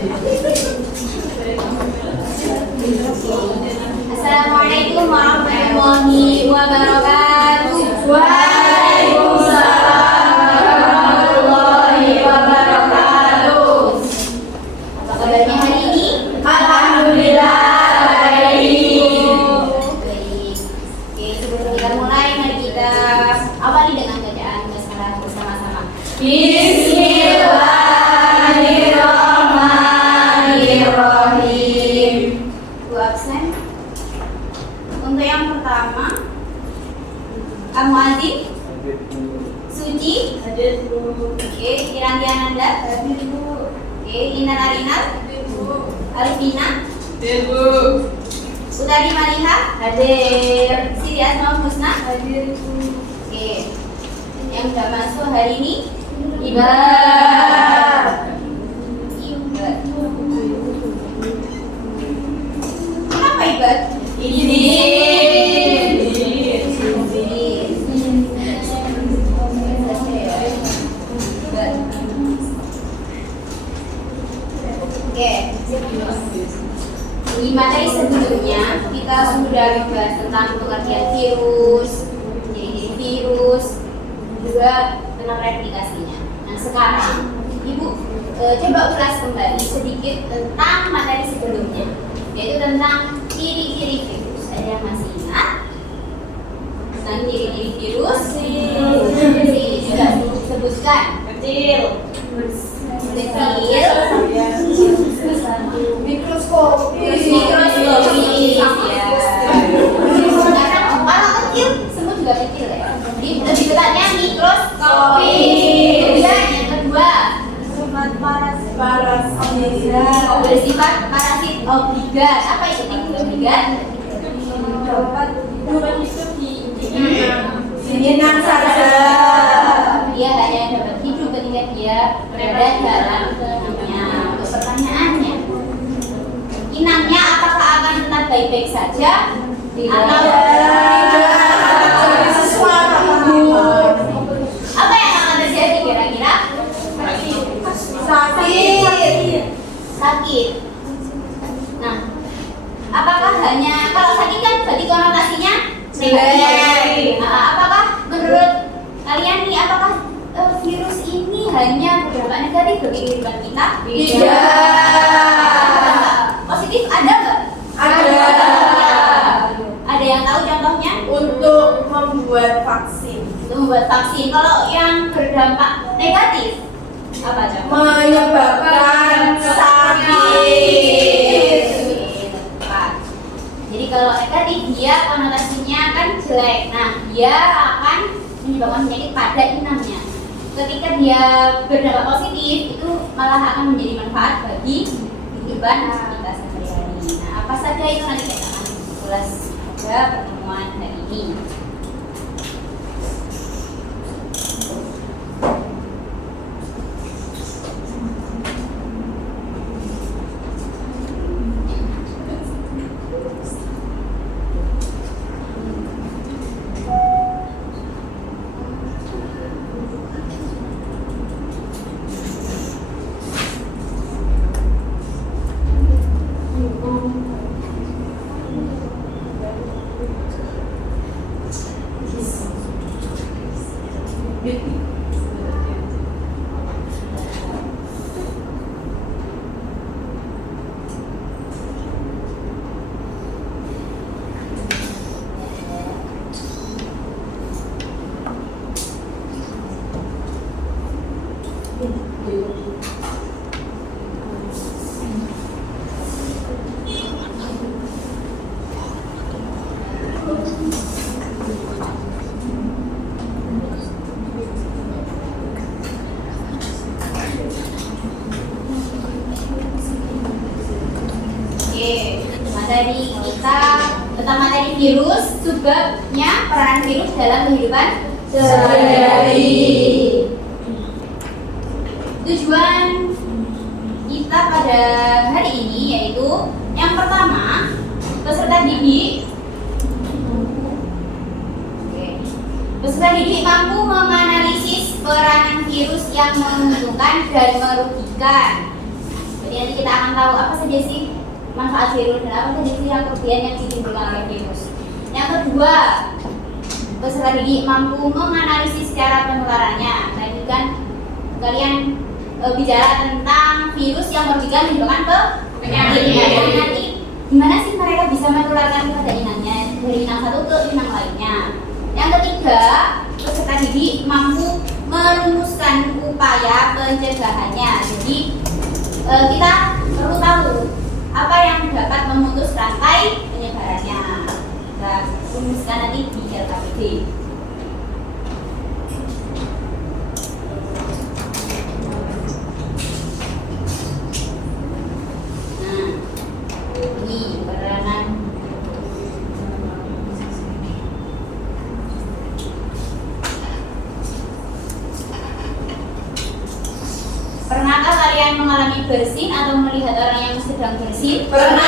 Assalamualaikum warahmatullahi wabarakatuh. Waalaikumsalam warahmatullahi wabarakatuh. Apa kabarnya hari ini? Alhamdulillah baik. Baik. Oke, sebelum kita mulai, mari kita awali dengan bacaan basmalah bersama-sama. Bismillahirrahmanirrahim. Dua absen. Untuk yang pertama, Kamu Azim, Suci, oke, Iranti Ananda, oke, Inar Arinar, Alvina, Utari Mariha, Hadir. Siti Asmaul Husna, Hadir. oke. Yang sudah masuk hari ini, Iba. Ibad. Kenapa Ibad? Izin. Oke. Di materi sebelumnya kita sudah membahas tentang pengertian virus, ciri-ciri virus, juga tentang replikasinya. Nah sekarang Ibu coba ulas kembali sedikit tentang materi sebelumnya, yaitu tentang ciri-ciri virus. Ada yang masih ingat tentang ciri-ciri virus? Sudah disebutkan. Kecil. Kecil, Mikroskopis. mikroskopis, ya. Sekarang kalau kecil, semut juga kecil ya. Jadi lebih dekatnya mikroskopis. Kemudian yang kedua, bersifat parasit obligat. Apa itu parasit obligat? Senang saja. Dia hanya dapat hidup ketika dia berada dalam inangnya. Untuk pertanyaannya, inangnya apakah akan tetap baik-baik saja? Atau Jadi sesuatu. apa yang akan terjadi kira-kira? Sakit. Nah, apakah hanya kalau sakit kan berarti konotasinya negatif. Nah, apakah menurut kalian nih apakah virus ini hanya berdampak negatif bagi kehidupan kita? Tidak. Positif ada nggak? Ada. Ada yang tahu contohnya? Untuk membuat vaksin. Untuk membuat vaksin. Kalau yang berdampak negatif apa coba? Menyebabkan sakit. Tepat. Jadi kalau negatif dia konotasinya kan jelek. Nah, dia akan menyebabkan penyakit pada inangnya. Ketika dia berdampak positif itu malah akan menjadi manfaat bagi kehidupan kita sehari-hari. Nah, apa saja itu nanti kita akan ulas pada pertemuan hari ini. Materi kita tentang materi virus, sebabnya peranan virus dalam kehidupan Sehari-hari. Tujuan kita pada hari ini yaitu yang pertama, peserta didik. Peserta didik mampu menganalisis peranan virus yang menguntungkan dan merugikan. Jadi nanti kita kita akan tahu apa saja sih manfaat virus dan apa saja sih yang kerugian yang ditimbulkan oleh virus. Yang kedua, peserta didik mampu menganalisis secara penularannya. Tadi kan kalian bicara tentang virus yang merugikan menyebabkan penyakit. Nanti gimana sih mereka bisa menularkan kepada inangnya dari inang satu ke inang lainnya. Yang ketiga, peserta didik mampu merumuskan upaya pencegahannya. Jadi kita perlu tahu apa yang dapat memutus rantai penyebarannya. Kita rumuskan nanti di LKPD. Nah, ini peranan Pernahkah kalian mengalami bersin atau melihat orang yang sedang bersin? Pernah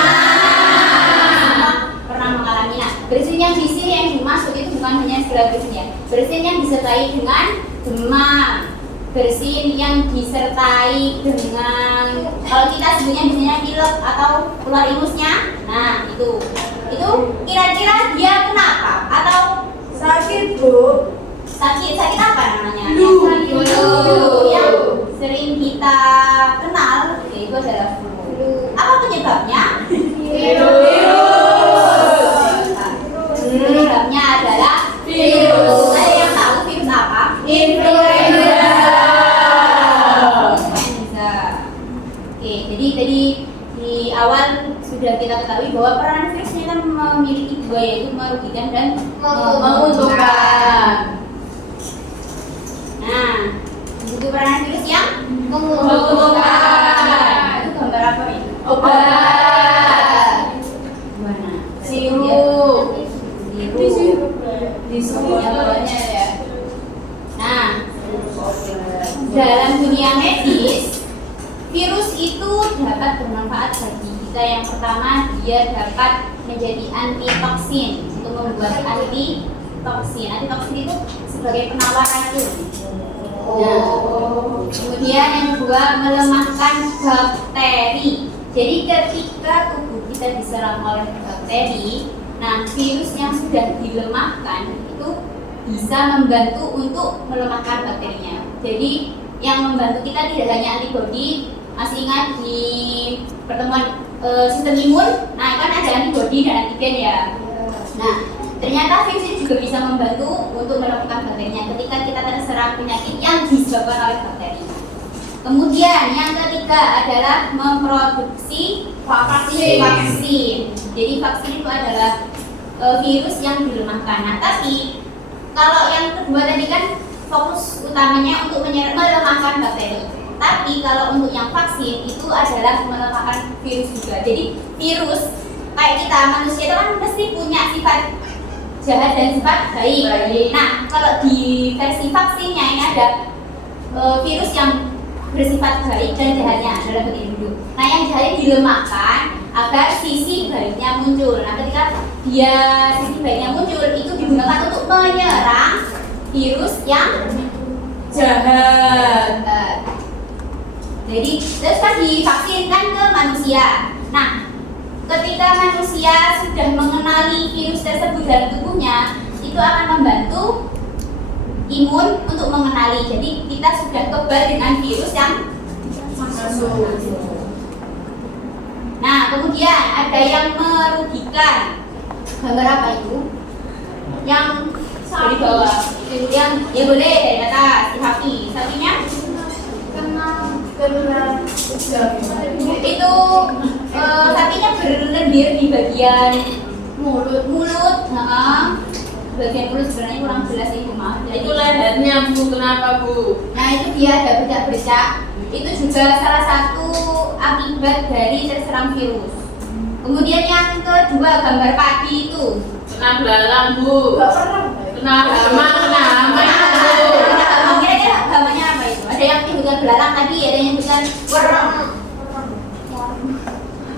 mengalami. Nah, bersin yang di sini yang dimaksud itu bukan hanya istilah bersin ya. Bersin yang disertai dengan demam, bersin yang disertai dengan kalau kita sebutnya biasanya pilek atau keluar ingus,nya. Nah, itu kira-kira dia kenapa? Atau Sakit, Bu. sakit apa namanya? Flu. Yang sering kita kenal yaitu adalah flu. Apa penyebabnya? Penyebabnya adalah virus. Ada yang tahu virus apa? Influenza. Oke, jadi tadi di awal sudah kita ketahui bahwa peranan virus ternyata memiliki dua, yaitu merugikan dan menguntungkan. Nah, buku peranan virus yang menguntungkan. Itu gambar apa ini? Obat. Mana? Sirup. Ya, bawahnya ya. Nah, dalam dunia medis, virus itu dapat bermanfaat bagi kita. Yang pertama, dia dapat menjadi anti toksin untuk membuat anti toksin. Anti toksin itu sebagai penawar racun. Nah, kemudian yang kedua, melemahkan bakteri. Jadi ketika tubuh kita diserang oleh bakteri, nah virus yang sudah dilemahkan itu bisa membantu untuk melemahkan bakterinya. Jadi yang membantu kita tidak hanya antibodi. Masih ingat di pertemuan sistem imun, nah kan ada antibodi dan antigen ya. Nah, ternyata virus ini juga bisa membantu untuk melemahkan bakterinya ketika kita terserang penyakit yang disebabkan oleh bakteri. Kemudian yang ketiga adalah memproduksi vaksin. Jadi vaksin itu adalah virus yang dilemahkan. Nah, tapi kalau yang kedua tadi kan fokus utamanya untuk melemahkan bakteri. Tapi kalau untuk yang vaksin itu adalah melemahkan virus juga. Jadi virus kayak kita manusia itu kan mesti punya sifat jahat dan sifat baik. Nah, kalau di versi vaksinnya ini ada virus yang bersifat baik dan jahatnya dalam bentuk hidup. Nah, yang jahatnya dilemahkan agar sisi baiknya muncul. Nah, ketika dia sisi baiknya muncul itu digunakan untuk menyerang virus yang Jahat. Jadi terus kan divaksinkan ke manusia. Nah, ketika manusia sudah mengenali virus tersebut dalam tubuhnya, itu akan membantu imun untuk mengenali. Jadi kita sudah kebal dengan virus yang masuk. Nah, kemudian ada yang merugikan. Gambar apa itu? Yang dari bawah. Yang ya boleh dari atas, sapi. Sapinya itu sapinya berlendir di bagian mulut. Bagian mulut sebenarnya kurang jelas itu mah. Itu lehernya, Bu. Kenapa, Bu? Nah, itu dia ada bercak-bercak. Itu juga salah satu akibat dari terserang virus. Kemudian yang kedua, gambar padi itu Kena belalang, Bu. Kena hama, Bu. Kira-kira gambarnya apa itu? Ada yang menyebutkan belalang tadi, ada yang menyebutkan wereng.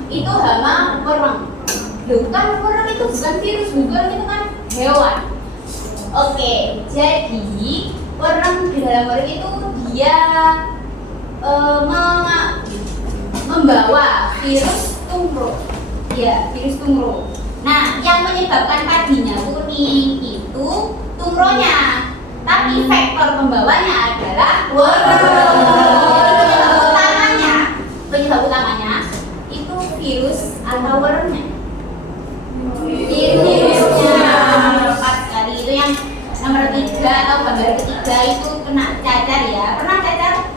Itu hama wereng. Bukan wereng, itu bukan virus, bukan, itu kan hewan. Oke, jadi wereng di dalam wereng itu dia membawa virus tungro. Ya, virus tungro. Nah, yang menyebabkan padinya kuning itu tungronya, tapi faktor pembawanya adalah penyebab utamanya itu virus atau wormnya. Virusnya tepat sekali. Itu yang nomor 3 atau gambar ketiga itu kena cacar ya. Pernah cacar?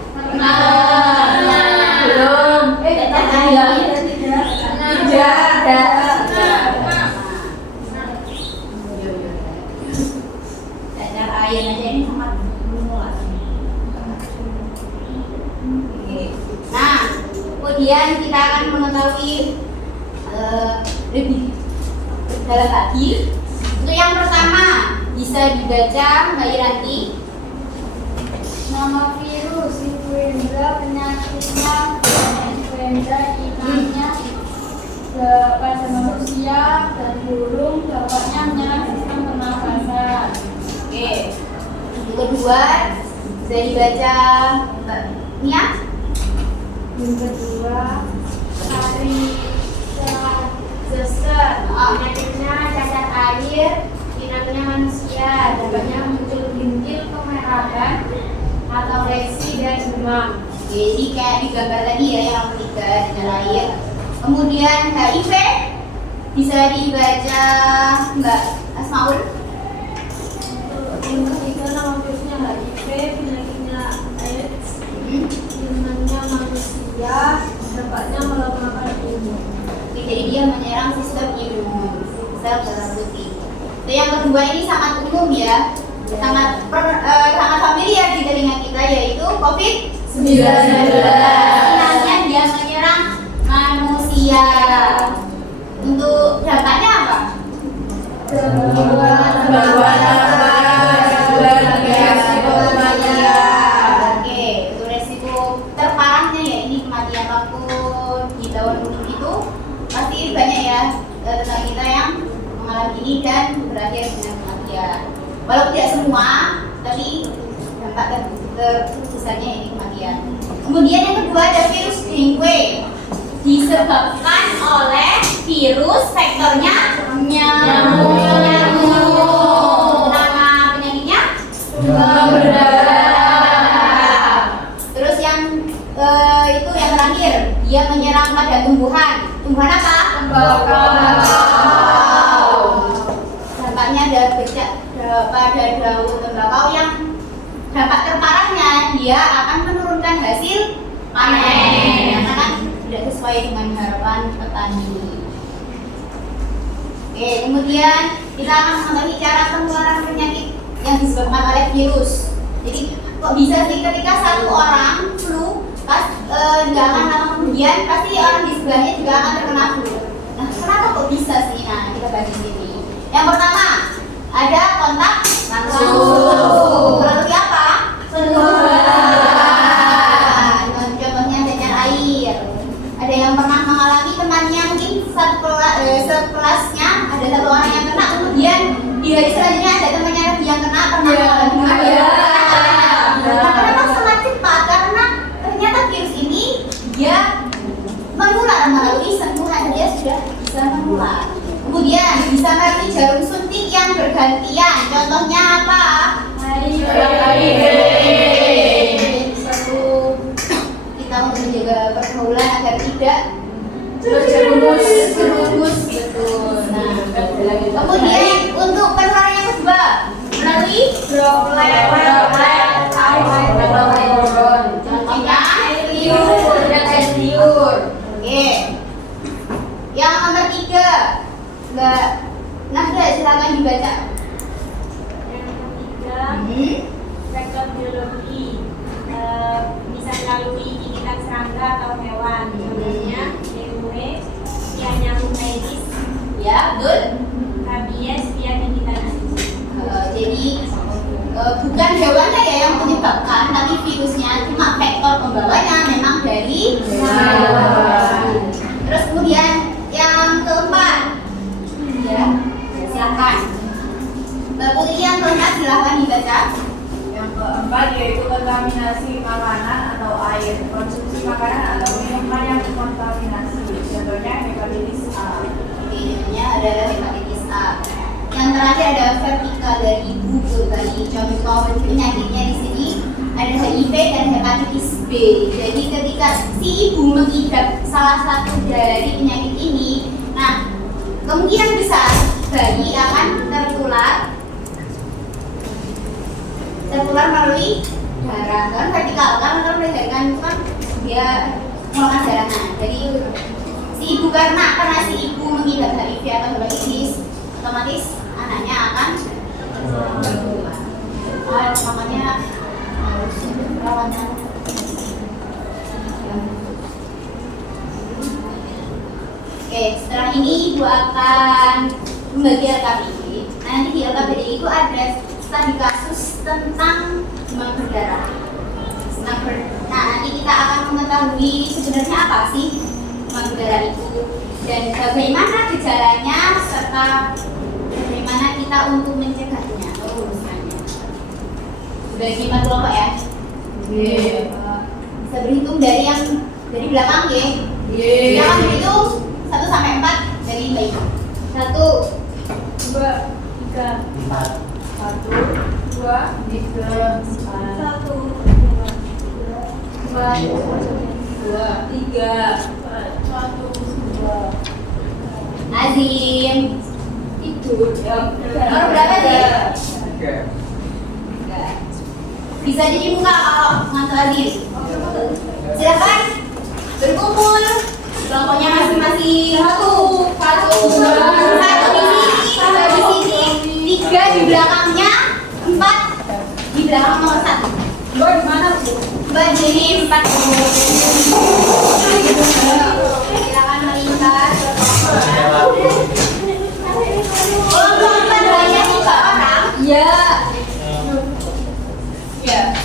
Belum. Cacar ayam. Tidak. Cacar ayam aja ini sangat menular. Nah, kemudian kita akan mengetahui lebih dalam lagi. Untuk yang pertama bisa dibaca Mbak Iranti. Nama virus influenza, penyakitnya influenza, inangnya pada manusia dan burung, dampaknya menyerang sistem pernafasan. Oke. Yang kedua bisa dibaca Mbak Nia. Yang kedua, Zester, penyakitnya cacar air, inangnya manusia, dampaknya muncul bintil, kemerahan, atau leksi dan demam. Oke, ini kayak di gambar tadi ya yang ketiga cacar air. Kemudian HIV bisa dibaca Mbak Asmaul. Yang ketiga, nama virusnya HIV, penyakitnya AIDS, inangnya manusia, dampaknya melemahkan imun. Oke, jadi dia menyerang sistem imun, sel darah putih. Itu yang kedua ini sangat umum ya, sangat familiar di telinga kita, yaitu COVID-19. Inangnya dia menyerang manusia. Untuk dampaknya apa? Oke, itu resiko terparahnya ya ini kematian waktu di tahun itu pasti banyak ya tetangga kita yang mengalami ini dan berakhir dengan kematian. Walaupun tidak semua, tapi dampak terbesarnya ini kematian. Kemudian yang kedua ada virus dengue, disebabkan oleh virus vektornya nyamuk. Nama penyakitnya berdarah. Terus yang itu yang terakhir, dia menyerang pada tumbuhan. Tumbuhan apa? Tembakau. Dampaknya ada bercak pada daun tembakau yang dampak terparahnya dia akan menurunkan hasil panen yang akan tidak sesuai dengan harapan petani. Oke, kemudian kita akan mengetahui cara penularan penyakit yang disebabkan oleh virus. Jadi kok bisa sih ketika satu orang flu, nggak akan lama kemudian pasti orang di sebelahnya juga akan terkena flu. Nah, kenapa kok bisa sih? Nah, kita bahas di sini. Yang pertama ada kontak langsung. Berarti apa? Penularan. Contohnya cacar air. Ada yang pernah mengalami temannya mungkin sekelasnya ada satu orang yang kena, kemudian di hari selanjutnya ada temannya lagi yang kena pernah mengalami. Kenapa sangat cepat? Karena ternyata virus ini dia menular melalui sentuhan, dia sudah bisa menular. Kemudian bisa melalui jarum suntik yang bergantian. Contohnya apa? Satu, kita untuk menjaga pergaulan agar tidak terjerumus. Betul. Nah, kemudian untuk penularan yang kedua melalui droplet. Contohnya air liur dan air liur. Oke. Yang nomor 3, Mbak Nahda, silakan dibaca. Yang ketiga, vektor biologi, bisa melalui gigitan serangga atau hewan. Contohnya dengue, via nyamuk Aedes, Ya, betul. rabies via gigitan anjing. Jadi bukan hewannya ya yang menyebabkan, tapi virusnya, cuma vektor pembawanya memang dari hewan. Terus kemudian yang keempat, ya, silakan. Mbak Putri yang keempat silakan dibaca. Yang keempat yaitu kontaminasi makanan atau air. Konsumsi makanan atau minuman yang namanya adalah hepatitis A. Yang terakhir ada vertikal dari ibu ke bayi. Contoh penyakitnya di sini ada HIV dan hepatitis B. Jadi ketika si ibu mengidap salah satu dari penyakit ini, nah kemungkinan besar bayi akan tertular melalui darah. Kan vertikal kan kalau melahirkan itu kan dia mengeluarkan darah. Nah, jadi si ibu karena si ibu mengidap HIV atau hepatitis, otomatis anaknya akan tertular. Makanya harus perawatan. Oke, setelah ini ibu akan membagi LKPD. Nanti di LKPD itu ada studi kasus tentang demam berdarah. Nah, nanti kita akan mengetahui sebenarnya apa sih demam berdarah itu dan bagaimana gejalanya serta bagaimana kita untuk mencegahnya atau merumuskannya. Sudah simak kelompok ya? Bisa berhitung dari belakang ya? Belakang berhitung 1 sampai 4 dari bayi. 1, 2, 3, 4. 1, 2, 3, 4. 1, 2, 3, 1, 2. Azim. Tidur. Nomor berapa sih? 3. Bisa jadi muka kalau ngantuk Azim. Silakan berkumpul. Kelompoknya masing-masing. 1, 2, 1 di sini, 2 di sini, 3 di belakangnya, 4 di belakang nomor 1. 2 di mana, Bu? 2 di sini, 4 di sini. Silakan melintas. Kelompok 4 hanya 3 orang. Iya. Iya.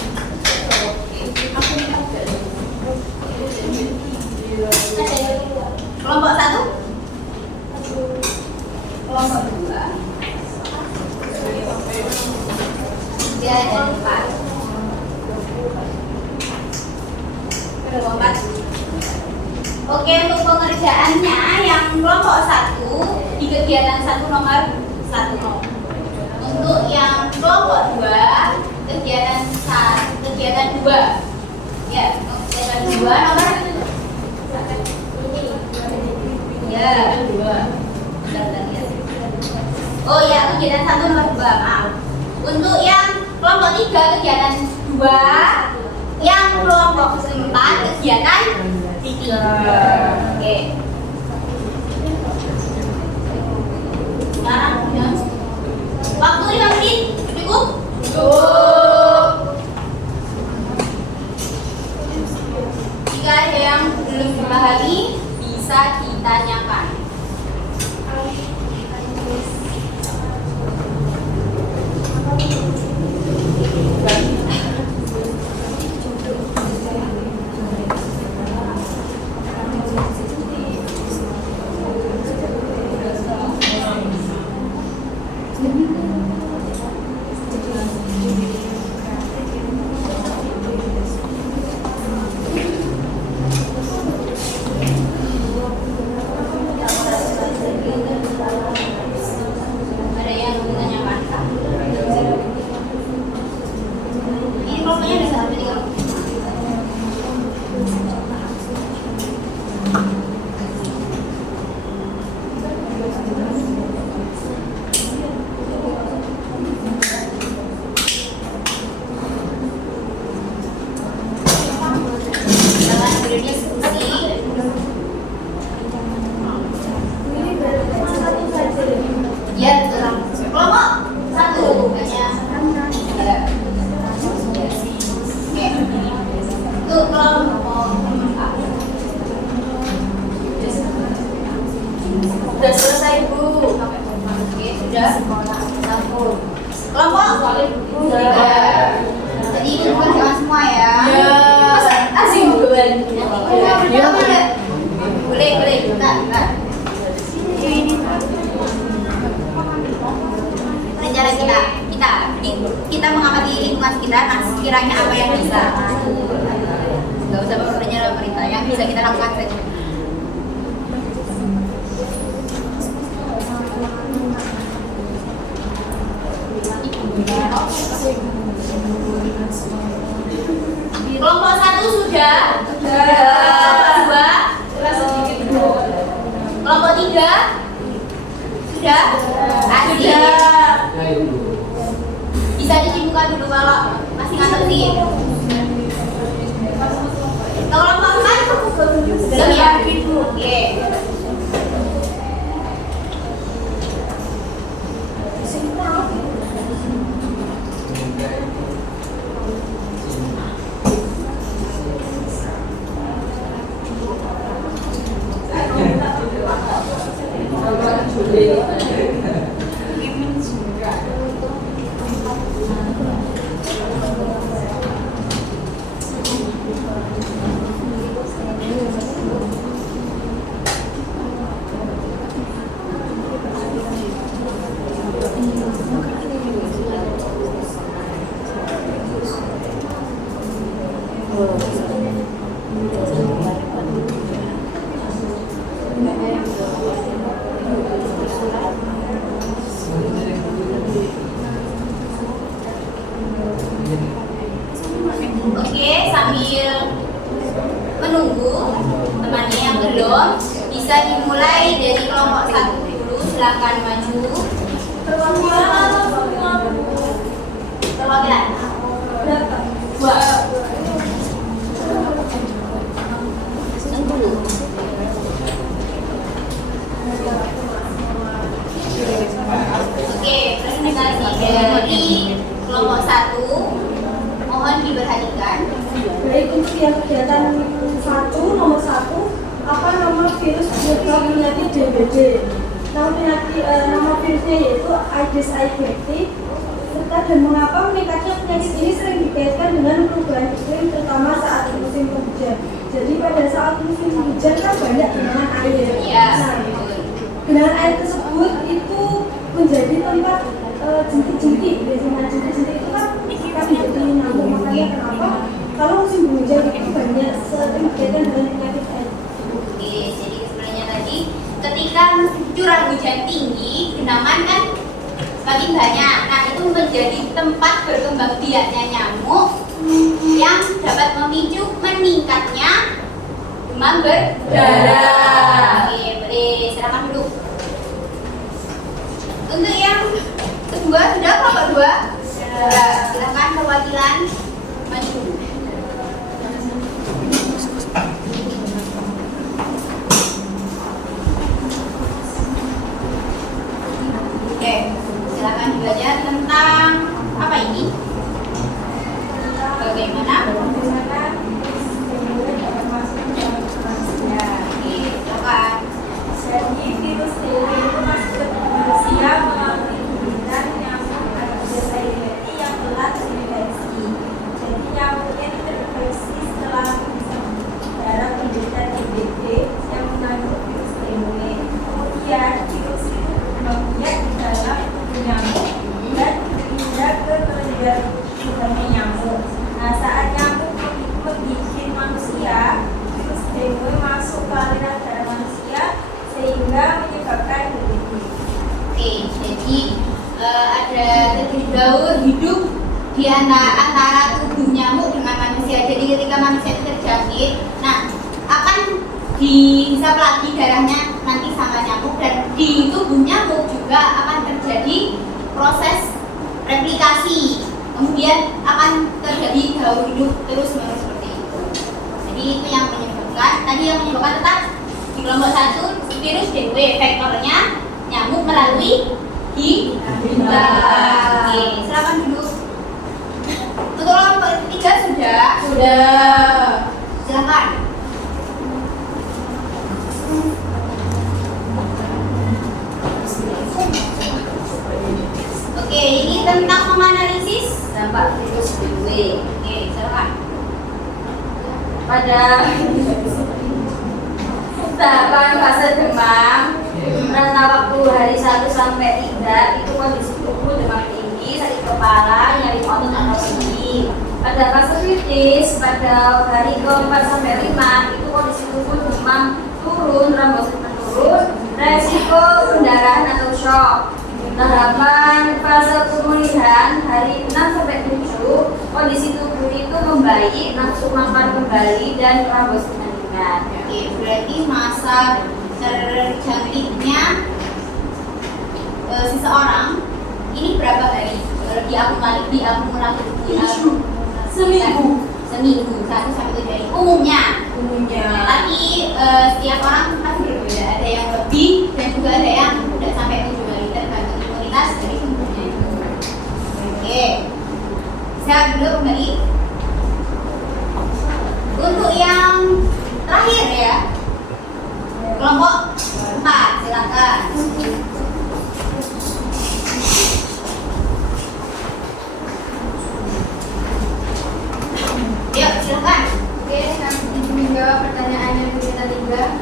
Kelompok 1, kelompok 2, dia ada 4. Kelompok 4. Oke, untuk pengerjaannya yang kelompok 1 di kegiatan 1 nomor 1. Untuk yang kelompok 2 kegiatan 2. Ya, kegiatan 2 nomor ya, 2. Oh ya, kegiatan 1 nomor 2, maaf. Untuk yang kelompok 3 kegiatan 2, yang kelompok 4 kegiatan 3. Oke. Sekarang waktu 5 menit cukup? Cukup. Jika ada yang belum dipahami bisa ditanyakan. Sudah selesai, Bu. Oke, sudah. Campur. Kelompok? Sudah. Jadi ini bukan jangan semua ya. Iya. Masa asing duluan. Iya. Boleh. Bentar. Rencana kita mengamati lingkungan sekitar. Nah, sekiranya apa yang bisa. Gak usah berencana pemerintah, yang bisa kita lakukan saja. sudah? Sudah? Asik. Bisa dibuka dulu kalau masih ngerti. Kalau makan belum ya? Oke. Oke, sambil menunggu temannya yang belum, bisa dimulai dari kelompok 1 dulu. Silakan maju. Perwakilan. Oke, presentasi dari kelompok 1 mohon diperhatikan. Baik, untuk yang kegiatan nomor 1, apa nama virus penyebab penyakit DBD? Nama virusnya yaitu Aedes aegypti. Serta dan mengapa meningkatnya penyakit ini sering dikaitkan dengan perubahan iklim, terutama saat musim penghujan. Jadi pada saat musim hujan kan banyak genangan air. Ya. Nah, genangan air tersebut itu menjadi tempat jentik-jentik. Biasanya jentik-jentik itu kan menjadi nyamuk. Makanya kenapa kalau musim hujan itu banyak sering dikaitkan dengan penyakit air. Oke, jadi sebenarnya tadi ketika curah hujan tinggi, genangan kan semakin banyak. Nah, itu menjadi tempat berkembang biaknya nyamuk yang dapat memicu meningkatnya demam berdarah. Oke, boleh silakan dulu. Untuk yang kedua sudah kelompok 2? Sudah. Silakan perwakilan maju. Oke, silakan belajar tentang apa ini? Bagaimana? Ya, oke, silakan. Jadi virus TB itu masuk ke manusia melalui gigitan nyamuk Aedes aegypti yang telah terinfeksi. Jadi nyamuknya itu terinfeksi setelah darah penderita TBC yang mengandung virus TB. Kemudian virus itu berkembang biak di dalam tubuh nyamuk dan berpindah ke kelenjar bukannya nyamuk. Nah, saat nyamuk menggigit manusia, virus TB masuk ke aliran darah manusia sehingga menyebabkan DBD. Oke, jadi ada terjauh hidup di antara tubuh nyamuk dengan manusia. Jadi ketika manusia itu terjangkit, nah akan dihisap lagi darahnya nanti sama nyamuk, dan di tubuh nyamuk juga akan terjadi proses replikasi. Kemudian akan terjadi daur hidup terus menerus seperti itu. Jadi itu yang menyebabkan. Tadi yang menyebabkan tetap di kelompok 1 virus DW, vektornya nyamuk melalui gigitan. Oke, silakan duduk. Untuk kelompok 3 sudah? Sudah. Silakan. Oke, ini tentang menganalisis dampak virus DW. Oke, silakan. Pada tahapan fase demam, rentang waktu hari 1 sampai 3 itu kondisi tubuh demam tinggi, sakit kepala, nyeri otot atau sendi. Pada fase kritis, pada hari ke-4 sampai 5 itu kondisi tubuh demam turun, trombosit menurun, resiko pendarahan atau shock. Tahapan fase pemulihan hari 6 sampai 7 kondisi tubuh itu membaik, nafsu makan kembali dan trombosit meningkat. Oke, berarti masa terjangkitnya seseorang ini berapa hari? Kalau diakumulasi seminggu 1 sampai 7 hari umumnya. Tapi setiap orang pasti berbeda. Ada yang lebih dan juga ada yang tidak sampai 7 hari tergantung imunitas dari tubuhnya itu. Oke, saya dulu kembali. Untuk yang terakhir ya, kelompok 4, silakan. Yuk, silakan. Oke, kami menjawab pertanyaan yang kita tiga.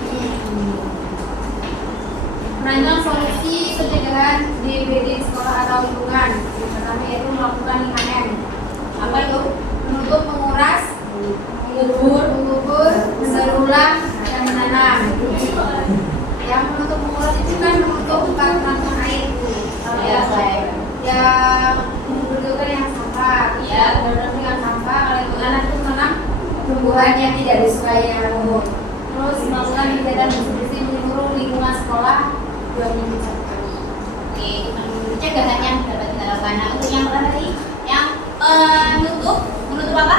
Merancang solusi pencegahan DBD di sekolah atau lingkungan. Yang pertama yaitu melakukan 5M. Apa itu? Menutup, menguras, mengubur, berulang, dan menanam. Yang menutup menguras itu kan menutup kantong air. Ya, baik. Yang mengubur itu kan yang sampah. Ya. Benar-benar dengan sampah. Kalau yang menanam itu menanam tumbuhan yang tidak disukai yang umum. Terus melakukan kegiatan bersih-bersih menyeluruh lingkungan sekolah 2 minggu sekali. Oke, itu pencegahan yang dapat kita lakukan. Nah, untuk yang pertama tadi, yang menutup apa?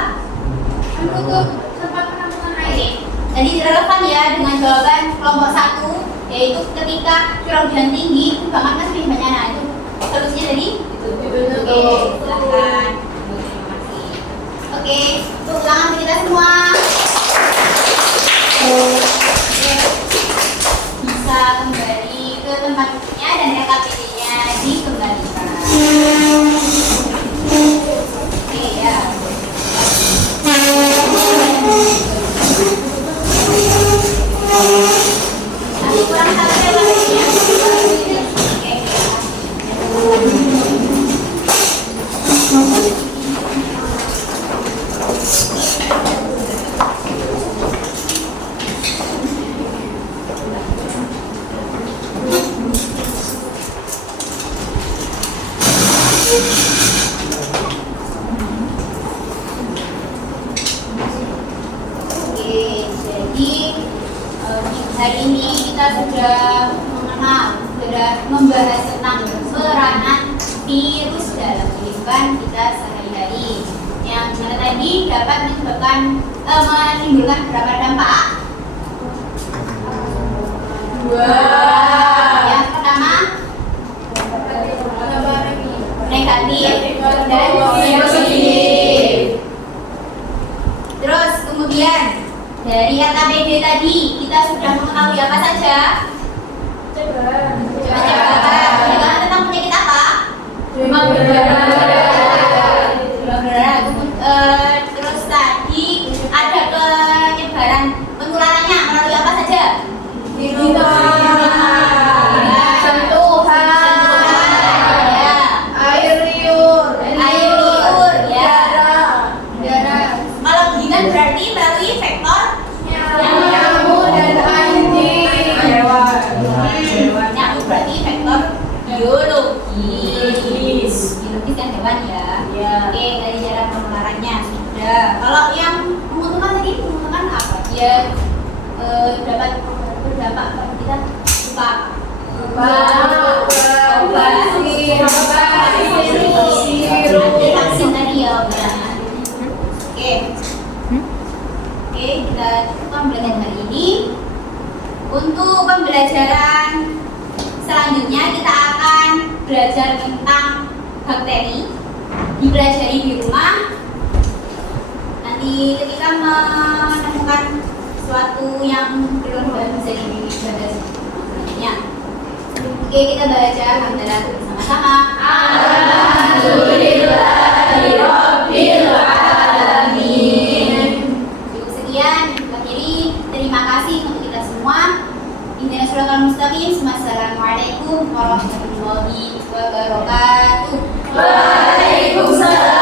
Menutup tempat penampungan Oke, air. jadi relevan ya dengan jawaban kelompok 1, yaitu ketika curah hujan tinggi, kubangan kan lebih banyak. Nah, itu solusinya tadi ditutup. Oke, silakan. Terima kasih. Oke, untuk ulangan kita semua. Bisa kembali ke tempatnya dan RKPD-nya dikembalikan. Oke ya. Masih kurang satu ya RKPD-nya. Oke. Oke, jadi hari ini kita sudah membahas tentang peranan virus dalam kehidupan kita sehari-hari. Yang mana tadi dapat menimbulkan berapa dampak? 2. Yang pertama negatif dan positif. Terus kemudian dari RKPD tadi kita sudah mengetahui apa saja? Pencegahan tentang penyakit apa? Demam berdarah. Terus tadi ada penyebaran penularannya melalui apa saja? Sentuhan. Ya. Air liur. Air liur ya. Darah. Kalau gigitan berarti melalui vektor Nyamuk dan anjing. nyamuk berarti vektor biologis kan hewan ya. Oke, dari cara penularannya sudah. Kalau yang menguntungkan tadi menguntungkan apa? Dia dapat berdampak pada kita lupa vaksin tadi ya benar. Oke, kita cukupkan pembelajaran hari ini. Untuk pembelajaran selanjutnya kita akan belajar tentang bakteri, dipelajari di rumah. Nanti ketika menemukan sesuatu yang belum bisa dibahas selanjutnya. Oke, kita baca alhamdulillah bersama-sama. Alhamdulillahirabbil alamin. Cukup sekian, akhiri. Terima kasih untuk kita semua. Ihdinas siratal mustaqim. Wassalamualaikum warahmatullahi wabarakatuh. Waalaikumsalam.